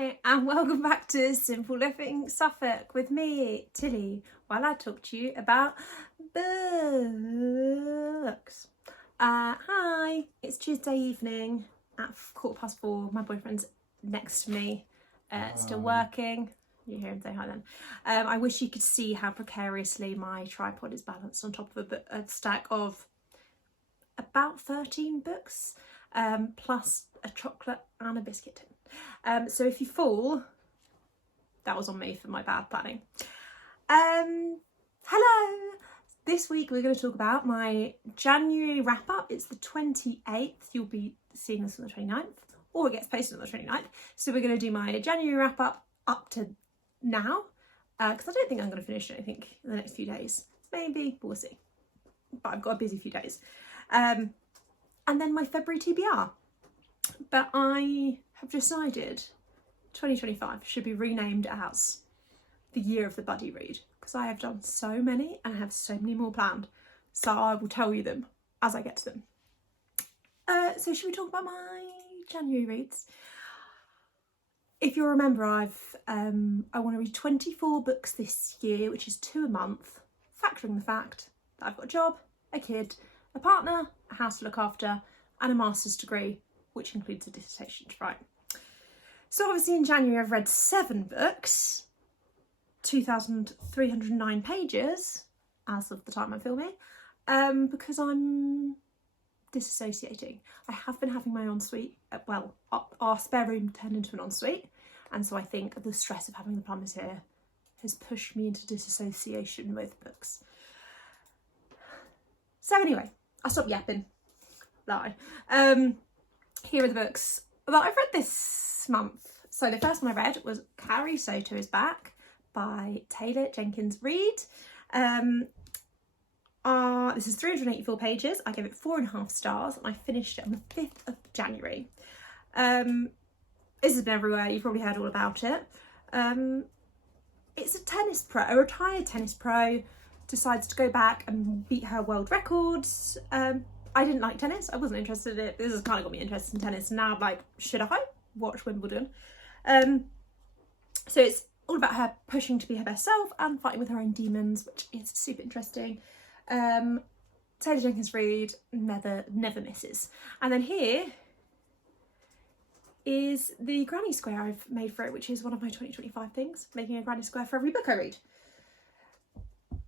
Hi and welcome back to Simple Living Suffolk with me, Tilly, while I talk to you about books. Hi, it's Tuesday evening at 4:15. My boyfriend's next to me, still working. You hear him say hi then. I wish you could see how precariously my tripod is balanced on top of a stack of about 13 books, plus a chocolate and a biscuit tin. So if you fall, that was on me for my bad planning. Hello! This week we're going to talk about my January wrap up. It's the 28th. You'll be seeing this on the 29th, or it gets posted on the 29th. So we're going to do my January wrap up to now, because I don't think I'm going to finish anything in the next few days. Maybe, we'll see. But I've got a busy few days. And then my February TBR. But I have decided 2025 should be renamed as the year of the buddy read, because I have done so many and I have so many more planned. So I will tell you them as I get to them. So should we talk about my January reads? If you'll remember, I want to read 24 books this year, which is 2 a month, factoring the fact that I've got a job, a kid, a partner, a house to look after, and a master's degree, which includes a dissertation to write. So obviously in January I've read 7 books, 2,309 pages as of the time I'm filming, because I'm disassociating. I have been having my ensuite, our spare room turned into an ensuite, and so I think the stress of having the plumbers here has pushed me into disassociation with books. So anyway, I'll stop yapping. Lie. Here are the books that I've read this month. So the first one I read was Carrie Soto is Back by Taylor Jenkins Reid. This is 384 pages. I gave it 4.5 stars and I finished it on the 5th of January. This has been everywhere. You've probably heard all about it. It's a tennis pro, a retired tennis pro, decides to go back and beat her world records. I didn't like tennis. I wasn't interested in it. This has kind of got me interested in tennis. Now I'm like, should I watch Wimbledon? So it's all about her pushing to be her best self and fighting with her own demons, which is super interesting. Taylor Jenkins Reid never misses. And then here is the granny square I've made for it, which is one of my 2025 things, making a granny square for every book I read.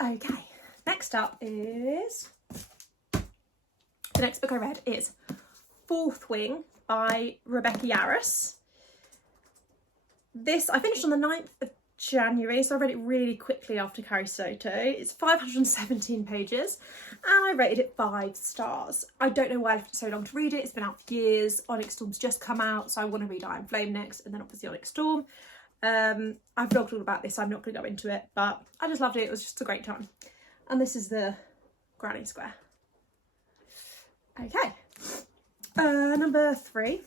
Okay, next up is... The next book I read is Fourth Wing by Rebecca Yarros. This I finished on the 9th of January, so I read it really quickly after Carrie Soto. It's 517 pages and I rated it 5 stars. I don't know why I left it so long to read it. It's been out for years. Onyx Storm's just come out, so I want to read Iron Flame next, and then obviously Onyx Storm. I've vlogged all about this, so I'm not going to go into it, but I just loved it. It was just a great time. And this is the granny square. Okay, number 3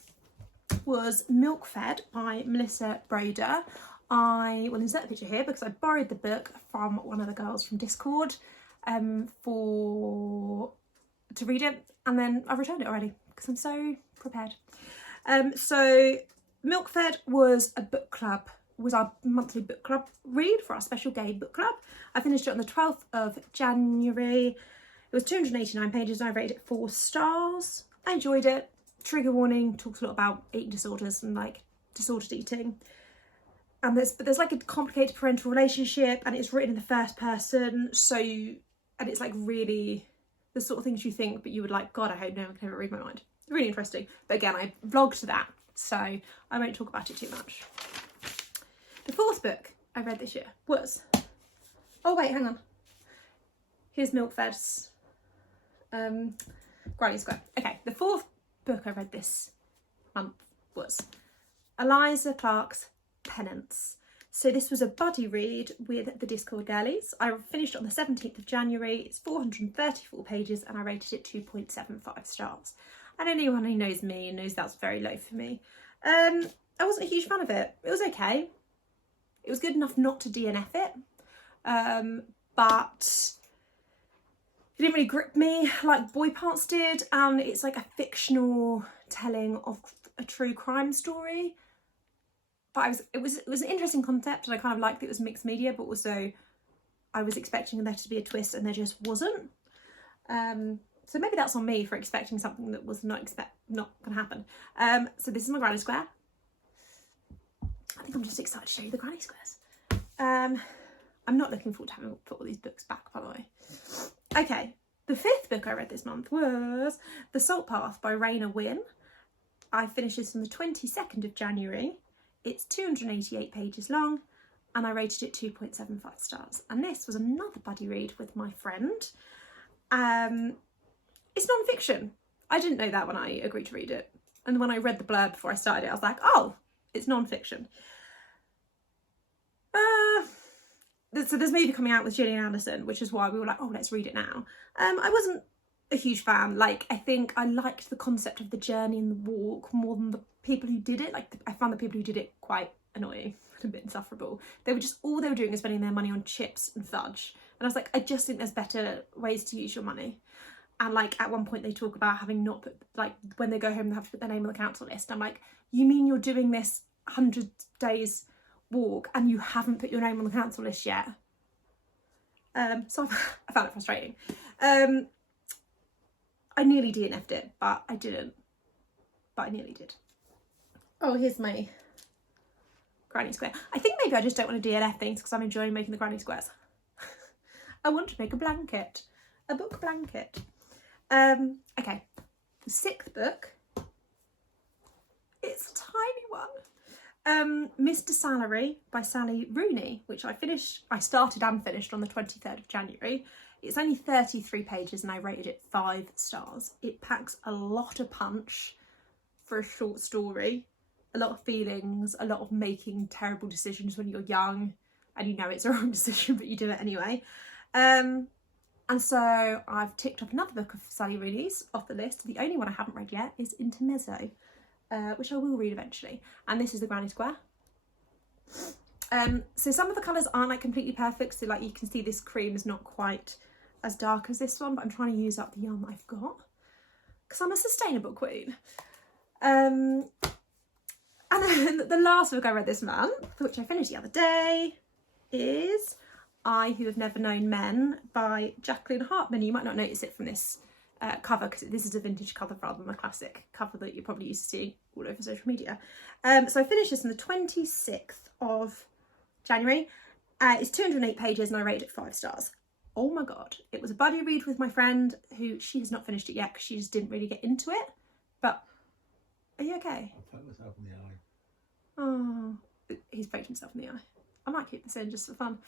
was Milk Fed by Melissa Broder. I will insert a picture here because I borrowed the book from one of the girls from Discord to read it, and then I've returned it already because I'm so prepared. So Milk Fed was our monthly book club read for our special gay book club. I finished it on the 12th of January. It was 289 pages and I rated it 4 stars. I enjoyed it. Trigger warning, talks a lot about eating disorders and like disordered eating. And there's like a complicated parental relationship, and it's written in the first person. And it's like really the sort of things you think, but you would like, God, I hope no one can ever read my mind. Really interesting. But again, I vlogged that, so I won't talk about it too much. The 4th book I read this year was, oh wait, hang on. Here's Milk Fed's Granny Square. Okay, the 4th book I read this month was Eliza Clark's Penance. So this was a buddy read with the Discord girlies. I finished on the 17th of January. It's 434 pages and I rated it 2.75 stars. And anyone who knows me knows that's very low for me. I wasn't a huge fan of it. It was okay. It was good enough not to DNF it, but it didn't really grip me like Boy Parts did, and it's like a fictional telling of a true crime story. but it was an interesting concept, and I kind of liked that it was mixed media, but also I was expecting there to be a twist and there just wasn't. So maybe that's on me for expecting something that was not going to happen. So this is my granny square. I think I'm just excited to show you the granny squares. I'm not looking forward to having put all these books back, by the way. Okay, the 5th book I read this month was The Salt Path by Raina Wynn. I finished this on the 22nd of January. It's 288 pages long, and I rated it 2.75 stars. And this was another buddy read with my friend. It's non-fiction. I didn't know that when I agreed to read it. And when I read the blurb before I started it, I was like, oh, it's non-fiction. So there's a movie coming out with Gillian Anderson, which is why we were like, oh, let's read it now. I wasn't a huge fan. Like, I think I liked the concept of the journey and the walk more than the people who did it. Like, I found the people who did it quite annoying and a bit insufferable. They were just, all they were doing is spending their money on chips and fudge. And I was like, I just think there's better ways to use your money. And like, at one point they talk about having not put, like, when they go home they have to put their name on the council list. I'm like, you mean you're doing this 100 days walk and you haven't put your name on the council list yet? So I found it frustrating. I nearly DNF'd it, but I didn't. But I nearly did. Oh, here's my granny square. I think maybe I just don't want to DNF things because I'm enjoying making the granny squares. I want to make a blanket. A book blanket. Okay. The 6th book. It's a tiny one. Mr. Salary by Sally Rooney, which I started and finished on the 23rd of January. It's only 33 pages and I rated it 5 stars. It packs a lot of punch for a short story, a lot of feelings, a lot of making terrible decisions when you're young and you know it's a wrong decision but you do it anyway. And so I've ticked off another book of Sally Rooney's off the list. The only one I haven't read yet is Intermezzo, which I will read eventually. And this is the granny square. So some of the colours aren't like completely perfect. So like you can see this cream is not quite as dark as this one, but I'm trying to use up the yarn that I've got because I'm a sustainable queen. And then the last book I read this month, which I finished the other day, is I Who Have Never Known Men by Jacqueline Hartman. You might not notice it from this cover because this is a vintage cover rather than a classic cover that you're probably used to seeing all over social media. So I finished this on the 26th of January. It's 208 pages and I rated it 5 stars. Oh my god, it was a buddy read with my friend who she has not finished it yet because she just didn't really get into it. But are you okay? I poked myself in the eye. Oh, he's poked himself in the eye. I might keep this in just for fun.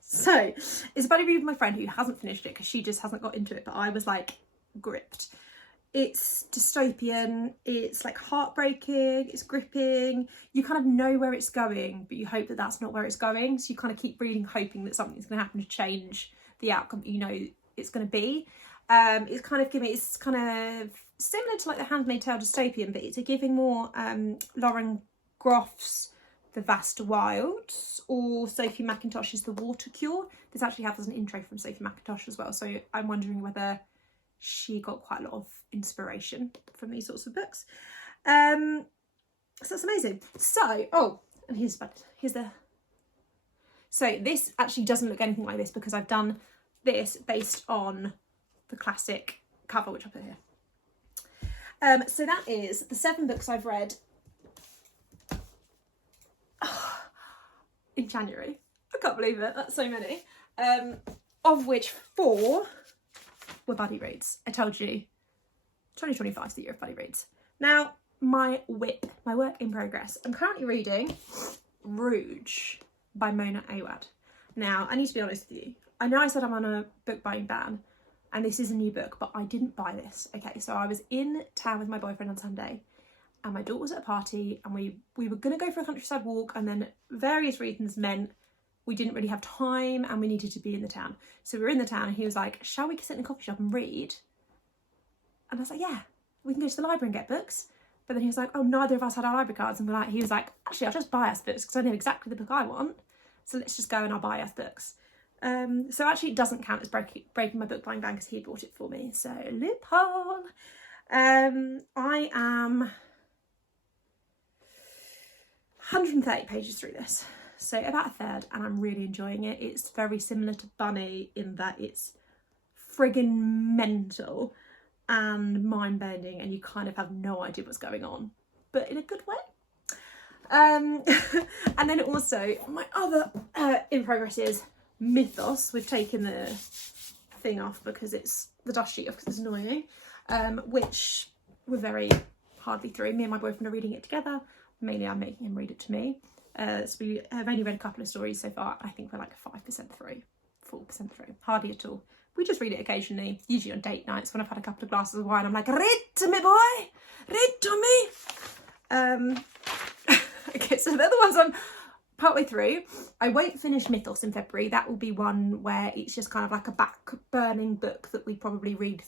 So it's a buddy read with my friend who hasn't finished it because she just hasn't got into it, but I was like gripped. It's dystopian, it's like heartbreaking, it's gripping. You kind of know where it's going, but you hope that that's not where it's going. So you kind of keep reading, hoping that something's going to happen to change the outcome that you know it's going to be. It's kind of similar to like the Handmaid's Tale dystopian, but it's giving more Lauren Groff's The Vast Wilds or Sophie Mackintosh's The Water Cure. This actually has an intro from Sophie Mackintosh as well, so I'm wondering whether she got quite a lot of inspiration from these sorts of books. So that's amazing. So, oh, and here's the... So this actually doesn't look anything like this because I've done this based on the classic cover, which I'll put here. So that is the 7 books I've read in January. I can't believe it, that's so many. Of which 4 were buddy reads. I told you 2025 is the year of buddy reads. Now, my WIP, my work in progress. I'm currently reading Rouge by Mona Awad. Now, I need to be honest with you. I know I said I'm on a book buying ban and this is a new book, but I didn't buy this. Okay, so I was in town with my boyfriend on Sunday and my daughter was at a party and we were going to go for a countryside walk, and then various reasons meant we didn't really have time and we needed to be in the town. So we were in the town and he was like, shall we sit in a coffee shop and read? And I was like, yeah, we can go to the library and get books. But then he was like, oh, neither of us had our library cards. And he was like, actually, I'll just buy us books because I know exactly the book I want. So let's just go and I'll buy us books. So actually it doesn't count as breaking my book buying ban because he bought it for me. So loophole. I am 130 pages through this, so about a third, and I'm really enjoying it. It's very similar to Bunny in that it's friggin' mental and mind-bending, and you kind of have no idea what's going on, but in a good way. And then also my other in progress is Mythos. We've taken the thing off because it's the dust sheet off because it's annoying, which we're very hardly through. Me and my boyfriend are reading it together. Mainly I'm making him read it to me. So we have only read a couple of stories so far. I think we're like 5% through, 4% through, hardly at all. We just read it occasionally, usually on date nights when I've had a couple of glasses of wine. I'm like, read to me, boy, read to me. Okay, so they're the ones I'm partway through. I won't finish Mythos in February. That will be one where it's just kind of like a back burning book that we probably read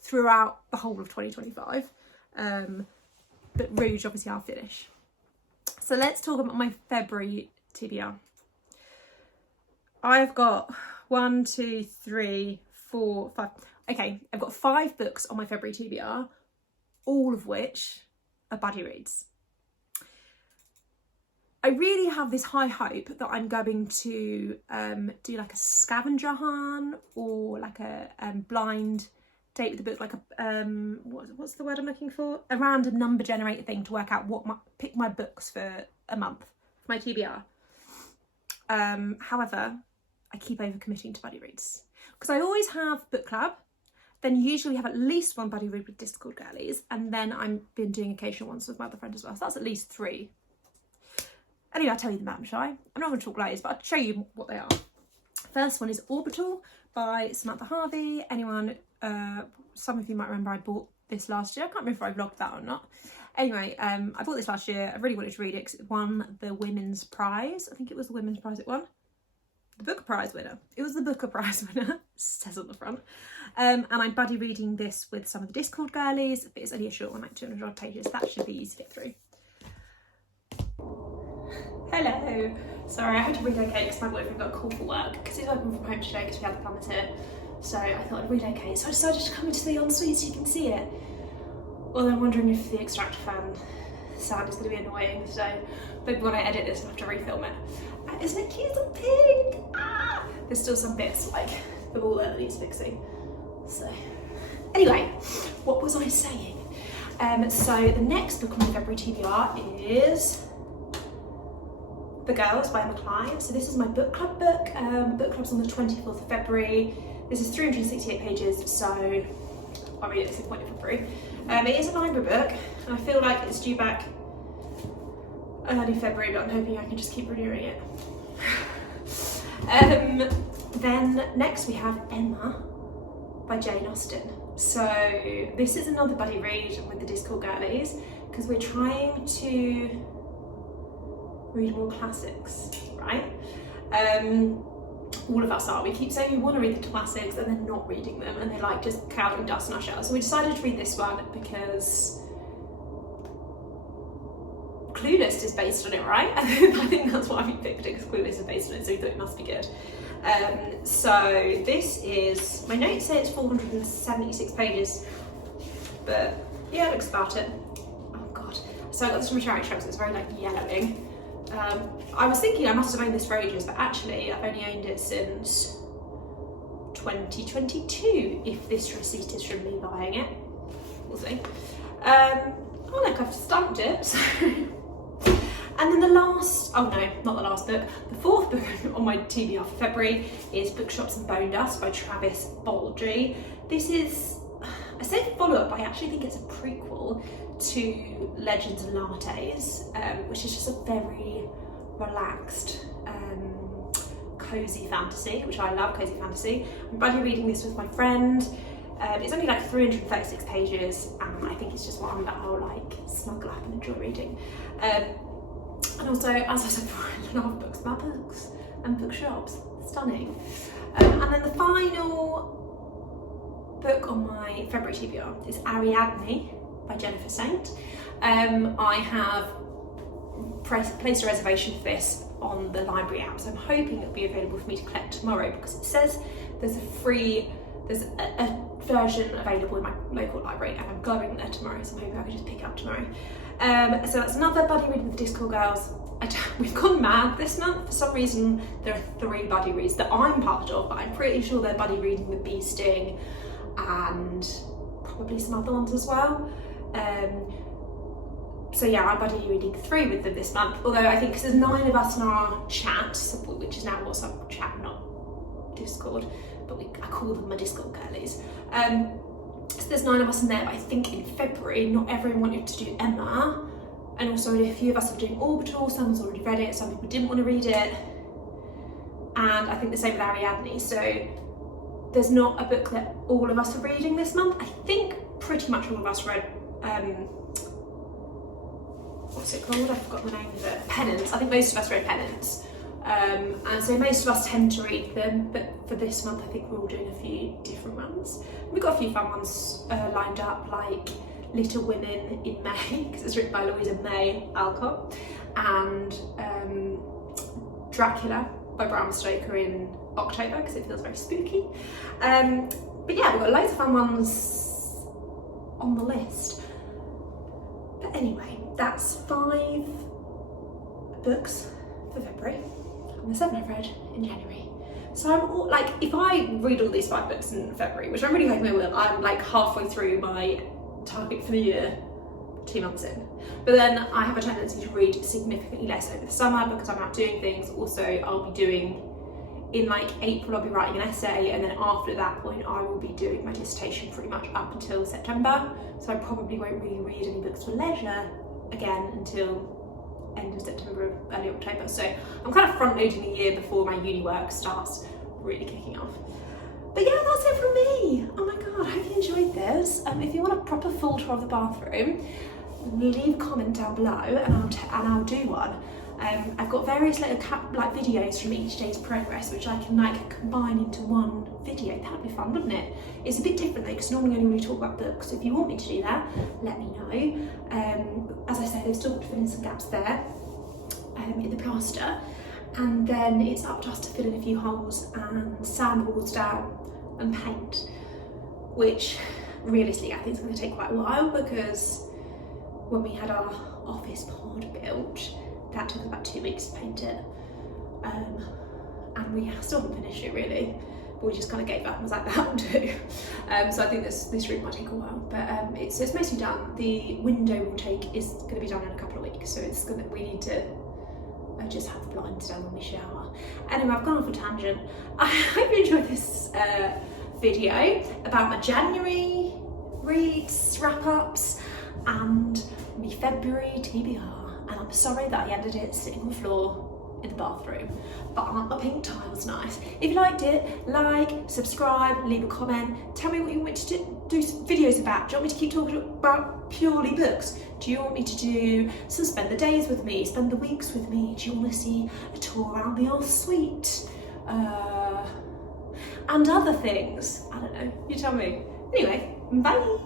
throughout the whole of 2025. But Rouge, obviously, I'll finish. So let's talk about my February TBR. I've got 1, 2, 3, 4, 5. Okay, I've got 5 books on my February TBR, all of which are buddy reads. I really have this high hope that I'm going to do like a scavenger hunt or like a blind date with the book, like a what's the word I'm looking for? A random number generator thing to work out pick my books for a month for my TBR. However, I keep overcommitting to buddy reads because I always have book club. Then usually have at least one buddy read with Discord girlies, and then I've been doing occasional ones with my other friend as well. So that's at least 3. Anyway, I'll tell you them about them, shall I? I'm not going to talk loads, but I'll show you what they are. First one is Orbital by Samantha Harvey. Anyone, some of you might remember I bought this last year. I can't remember if I vlogged that or not. Anyway, I bought this last year. I really wanted to read it because it won the Women's Prize. I think it was the Women's Prize it won. The Booker Prize winner. It was the Booker Prize winner. It says on the front. And I'm buddy reading this with some of the Discord girlies. But it's only a short one, like 200 odd pages. That should be easy to get through. Hello. Sorry, I had to relocate because my boyfriend got a call for work because he's working from home today because we had the plumbers here. So I thought I'd relocate. So I decided to come into the ensuite so you can see it. Although I'm wondering if the extractor fan sound is going to be annoying. So maybe when I edit this, I'll have to refilm it. Isn't it cute and pink? Ah! There's still some bits like the wall there that needs fixing. So anyway, what was I saying? So the next book on my February TBR is The Girls by Emma Klein. So this is my book club book. Book club's on the 24th of February. This is 368 pages, so I'll read it at some point in February. It is a library book, and I feel like it's due back early February, but I'm hoping I can just keep renewing it. Then next we have Emma by Jane Austen. So this is another buddy read with the Discord girlies because we're trying to read more classics, right? All of us are. We keep saying we want to read the classics and then not reading them, and they're like just clouding dust in our shells. So we decided to read this one because Clueless is based on it, right? I think that's why we picked it, because Clueless is based on it, so we thought it must be good. So this is, my notes say it's 476 pages, but yeah, it looks about it. Oh god. So I got this from a charity shop, so it's very like yellowing. I was thinking I must have owned this for ages, but actually I've only owned it since 2022, if this receipt is from me buying it. We'll see. Oh look, I've stamped it, so. And then the last, oh no, not the last book, the 4th book on my TBR for February is Bookshops and Bone Dust by Travis Baldry. This is, I say follow-up, I actually think it's a prequel to Legends and Lattes, which is just a very relaxed, cozy fantasy, which I love, cozy fantasy. I'm buddy reading this with my friend. It's only like 336 pages, and I think it's just one that I'll like snuggle up and enjoy reading. And also, as I said before, I love books about books and bookshops. Stunning. And then the final book on my February TBR is Ariadne by Jennifer Saint. I have placed a reservation for this on the library app, so I'm hoping it'll be available for me to collect tomorrow, because it says there's a version available in my local library, and I'm going there tomorrow, so I'm hoping I can just pick it up tomorrow. So that's another buddy read with the Discord girls. we've gone mad this month. For some reason, there are 3 buddy reads that I'm part of, but I'm pretty sure they're buddy reading with Byeeeeee and probably some other ones as well. So yeah, I'm buddy reading 3 with them this month, although I think because there's 9 of us in our chat, which is now WhatsApp chat, not Discord, but I call them my Discord girlies. So there's 9 of us in there, but I think in February not everyone wanted to do Emma, and also a few of us are doing Orbital. Someone's already read it, some people didn't want to read it, and I think the same with Ariadne. So there's not a book that all of us are reading this month. I think pretty much all of us read what's it called? I've forgotten the name of it. Penance. I think most of us read Penance. And so most of us tend to read them, but for this month I think we're all doing a few different ones. We've got a few fun ones lined up, like Little Women in May, because it's written by Louisa May Alcott, and Dracula by Bram Stoker in October, because it feels very spooky. But yeah, we've got loads of fun ones on the list. But anyway, that's 5 books for February, and the 7 I've read in January. So I'm all, like, if I read all these 5 books in February, which I'm really hoping I will, I'm like halfway through my target for the year, 2 months in. But then I have a tendency to read significantly less over the summer because I'm out doing things. Also, I'll be doing, in like April, I'll be writing an essay, and then after that point I will be doing my dissertation pretty much up until September. So I probably won't really read any books for leisure again until end of September, early October. So I'm kind of front loading the year before my uni work starts really kicking off. But yeah, that's it from me. Oh my god, I hope you enjoyed this. If you want a proper full tour of the bathroom, leave a comment down below and I'll do one. I've got various little videos from each day's progress, which I can like combine into one video. That would be fun, wouldn't it? It's a bit different though, because normally I only really talk about books. So if you want me to do that, let me know. As I said, I've still got to fill in some gaps there in the plaster, and then it's up to us to fill in a few holes and sand the walls down and paint, which realistically I think is going to take quite a while, because when we had our office pod built, that took about 2 weeks to paint it, and we still haven't finished it really, but we just kind of gave up and was like, that'll do. So I think this room might take a while, but it's mostly done. The window is going to be done in a couple of weeks, so we need to just have the blinds down when we shower. Anyway, I've gone off a tangent. I hope you enjoyed this video about my January reads, wrap-ups, and my February TBR. And I'm sorry that I ended it sitting on the floor in the bathroom, but aren't the pink tiles nice? If you liked it, like, subscribe, leave a comment, tell me what you want me to do videos about. Do you want me to keep talking about purely books? Do you want me to do some spend the days with me, spend the weeks with me? Do you want to see a tour around the old suite? And other things? I don't know, you tell me. Anyway, bye!